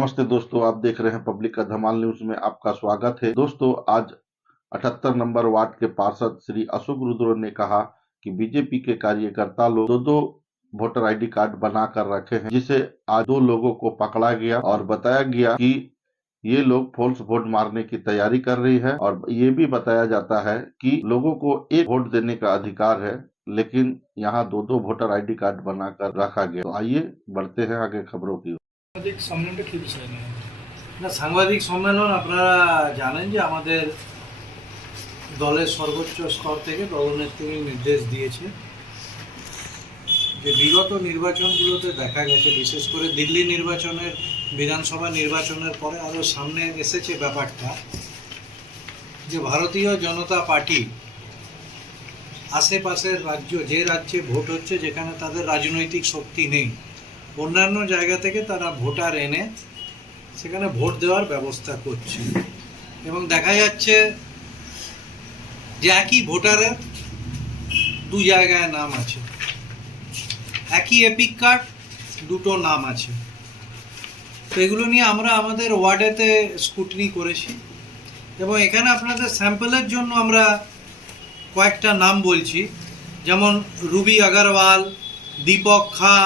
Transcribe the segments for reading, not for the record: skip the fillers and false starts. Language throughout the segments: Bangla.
नमस्ते दोस्तों, आप देख रहे हैं पब्लिक का धमाल न्यूज में आपका स्वागत है। दोस्तों, आज 78 नंबर वार्ड के पार्षद श्री अशोक रुद्र ने कहा कि बीजेपी के कार्यकर्ता लोग दो वोटर आईडी कार्ड बनाकर रखे हैं, जिसे आज 2 लोगों को पकड़ा गया और बताया गया कि ये लोग फॉल्स वोट मारने की तैयारी कर रही है। और ये भी बताया जाता है कि लोगों को एक वोट देने का अधिकार है, लेकिन यहाँ 2 वोटर आईडी कार्ड बनाकर रखा गया। तो आइए बढ़ते हैं आगे खबरों की। সাংবাদিক সম্মেলনটা কি বিষয় নিয়ে? না, সাংবাদিক সম্মেলন আপনারা জানেন যে আমাদের দলের সর্বোচ্চ স্তর থেকে দলনেত্রী নির্দেশ দিয়েছে যে বিগত নির্বাচনগুলোতে দেখা গেছে, বিশেষ করে দিল্লি নির্বাচনের, বিধানসভা নির্বাচনের পরে আরও সামনে এসেছে ব্যাপারটা যে ভারতীয় জনতা পার্টি আশেপাশের রাজ্য, যে রাজ্যে ভোট হচ্ছে, যেখানে তাদের রাজনৈতিক শক্তি নেই, অন্যান্য জায়গা থেকে তারা ভোটার এনে সেখানে ভোট দেওয়ার ব্যবস্থা করছে। এবং দেখা যাচ্ছে যে একই ভোটারের 2 জায়গায় নাম আছে, একই এপিক কার্ড 2টো নাম আছে। তো এগুলো নিয়ে আমরা আমাদের ওয়ার্ডেতে স্কুটনি করেছি এবং এখানে আপনাদের স্যাম্পলের জন্য আমরা কয়েকটা নাম বলছি, যেমন রুবি আগরওয়াল, দীপক খা,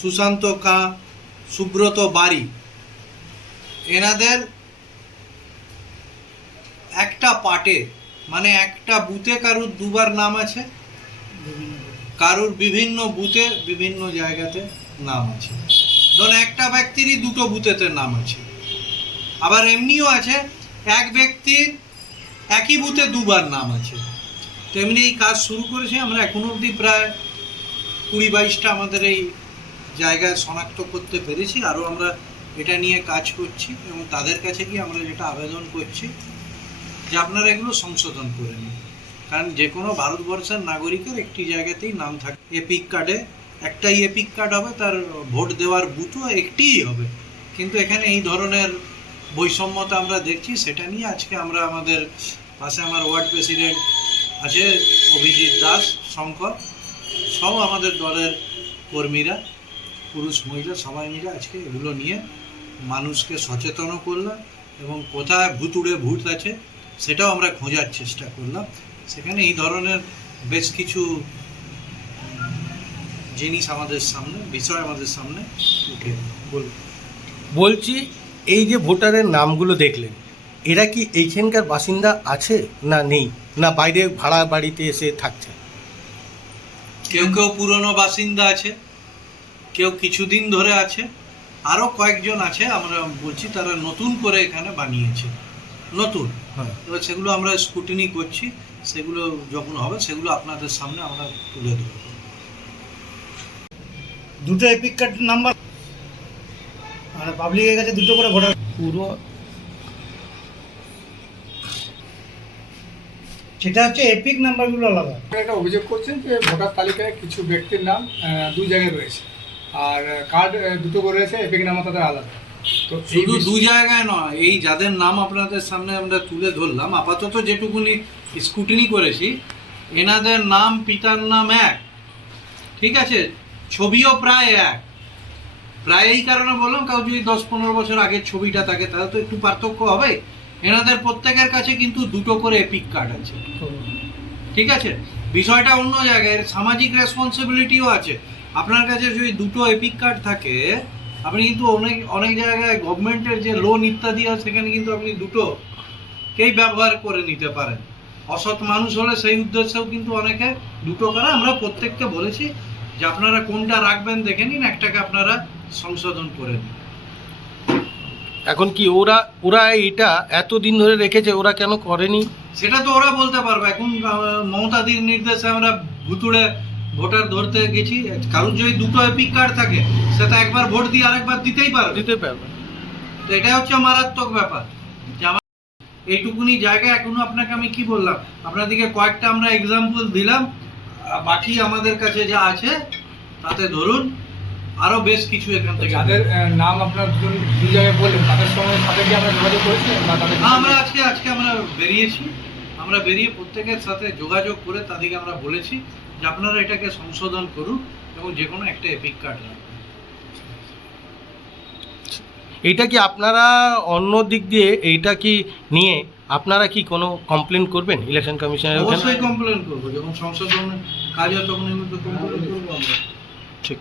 সুশান্ত কা, সুব্রত বারি। এনাদের একটা পার্টে, মানে একটা বুথে কারুর 2বার নাম আছে, কারুর বিভিন্ন বুথে বিভিন্ন জায়গাতে নাম আছে। ধরুন একটা ব্যক্তিরই 2টো বুথেতে নাম আছে। আবার এমনিও আছে এক ব্যক্তির একই বুথে 2বার নাম আছে। তো এমনি এই কাজ শুরু করেছি আমরা, এখনো অবধি প্রায় 20-22টা আমাদের এই জায়গায় শনাক্ত করতে পেরেছি। আরও আমরা এটা নিয়ে কাজ করছি এবং তাদের কাছে গিয়ে আমরা যেটা আবেদন করছি যে আপনারা এগুলো সংশোধন করে নিন, কারণ যে কোনো ভারতবর্ষের নাগরিকের একটি জায়গাতেই নাম থাকে। এপিক কার্ডে একটাই এপিক কার্ড হবে, তার ভোট দেওয়ার বুথও একটিই হবে, কিন্তু এখানে এই ধরনের বৈষম্যতা আমরা দেখছি। সেটা নিয়ে আজকে আমরা আমাদের পাশে আমার ওয়ার্ড প্রেসিডেন্ট আছে অভিজিৎ দাস, শঙ্কর, সব আমাদের দলের কর্মীরা, পুরুষ মহিলা সবাই মিলে আজকে এগুলো নিয়ে মানুষকে সচেতনও করলাম এবং কোথায় ভুতুড়ে ভূত আছে সেটাও আমরা খোঁজার চেষ্টা করলাম। সেখানে এই ধরনের বেশ কিছু জিনিস আমাদের সামনে, বিষয় আমাদের সামনে উঠে বলছি, এই যে ভোটারের নামগুলো দেখলেন, এরা কি এইখানকার বাসিন্দা আছে না নেই, না বাইরে ভাড়া বাড়িতে এসে থাকছে? কেউ কেউ পুরনো বাসিন্দা আছে, কেউ কিছুদিন ধরে আছে, আরও কয়েকজন আছে আমরা বলছি তারা নতুন করে এখানে বানিয়েছে, নতুন। এবার সেগুলো আমরা স্কুটিনি করছি, সেগুলো যখন হবে সেগুলো আপনাদের সামনে আমরা তুলে দেবো। 2টো এপিক কার্ড নাম্বার আর পাবলিকের কাছে 2টো করে ভোটার, পুরো সেটা হচ্ছে এপিক নাম্বারগুলো আলাদা। একটা অভিযোগ করছেন যে ভোটার তালিকায় কিছু ব্যক্তির নাম 2 জায়গায় রয়েছে আর কার্ড 2টো করে রয়েছে, এপিক নাম তাদের আলাদা। তো শুধু 2 জায়গায় নয়, এই যাদের নাম আপনাদের সামনে আমরা তুলে ধরলাম, আপাতত যেটুকুনি স্কুটিনি করেছি, এনাদের নাম, পিতার নাম এক, ঠিক আছে, ছবিও প্রায় এক। প্রায় এই কারণে বললাম, কাউ যদি 10-15 বছর আগের ছবিটা থাকে তাহলে তো একটু পার্থক্য হবে। এনাদের প্রত্যেকের কাছে কিন্তু 2টো করে এপিক কার্ড আছে, ঠিক আছে। বিষয়টা অন্য জায়গায়, সামাজিক রেসপন্সিবিলিটিও আছে। আপনার কাছে যদি 2টো এপিক কার্ড থাকে, আপনি কিন্তু অনেক জায়গায় গভর্নমেন্টের যে লোন ইত্যাদি আছে, সেখানে কিন্তু আপনি 2টোকেই ব্যবহার করে নিতে পারেন। অসৎ মানুষ হলে সেই উদ্দেশ্যেও কিন্তু অনেকে 2টো করে। আমরা প্রত্যেককে বলেছি যে আপনারা কোনটা রাখবেন দেখে নিন, একটাকে আপনারা সংশোধন করে নিন। এখন কি ওরা এটা এতদিন ধরে রেখেছে, ওরা কেন করেনি সেটা তো ওরা বলতে পারবে। এখন মমতাদির নির্দেশে আমরা ভুতুড়ে ভোটার ধরতে গেছি। কারোর যদি 2টো এপিক কার্ড থাকে, সেটা একবার ভোট দিয়ে আরেকবার দিতে পারবে। তো এটা হচ্ছে মারাত্মক ব্যাপার যে আমার এইটুকুনি জায়গায় এখনো আপনাকে আমি কি বললাম, আপনাদেরকে কয়েকটা আমরা এক্সাম্পল দিলাম, বাকি আমাদের কাছে যা আছে তাতে ধরুন আরো বেশ কিছু এখান থেকে। যাদের নাম আপনার 2 জায়গায় বললেন, তাদের সঙ্গে তাদেরকে আমরা যোগাযোগ করেছি না? আমরা আজকে আমরা বেরিয়েছি, আমরা বেরিয়ে প্রত্যেকের সাথে যোগাযোগ করে তাদেরকে আমরা বলেছি যে আপনারা এটাকে সংশোধন করুন এবং যে কোনো একটা এপিক কার্ড রাখুন। এইটা কি আপনারা অন্য দিক দিয়ে এইটা কি নিয়ে আপনারা কি কোনো কমপ্লেন করবেন ইলেকশন কমিশনের ওখানে? অবশ্যই কমপ্লেন করবো, যখন সংশোধনের কাজ হয় তখন এগুলো তো কমপ্লেন করবো আমরা। ঠিক।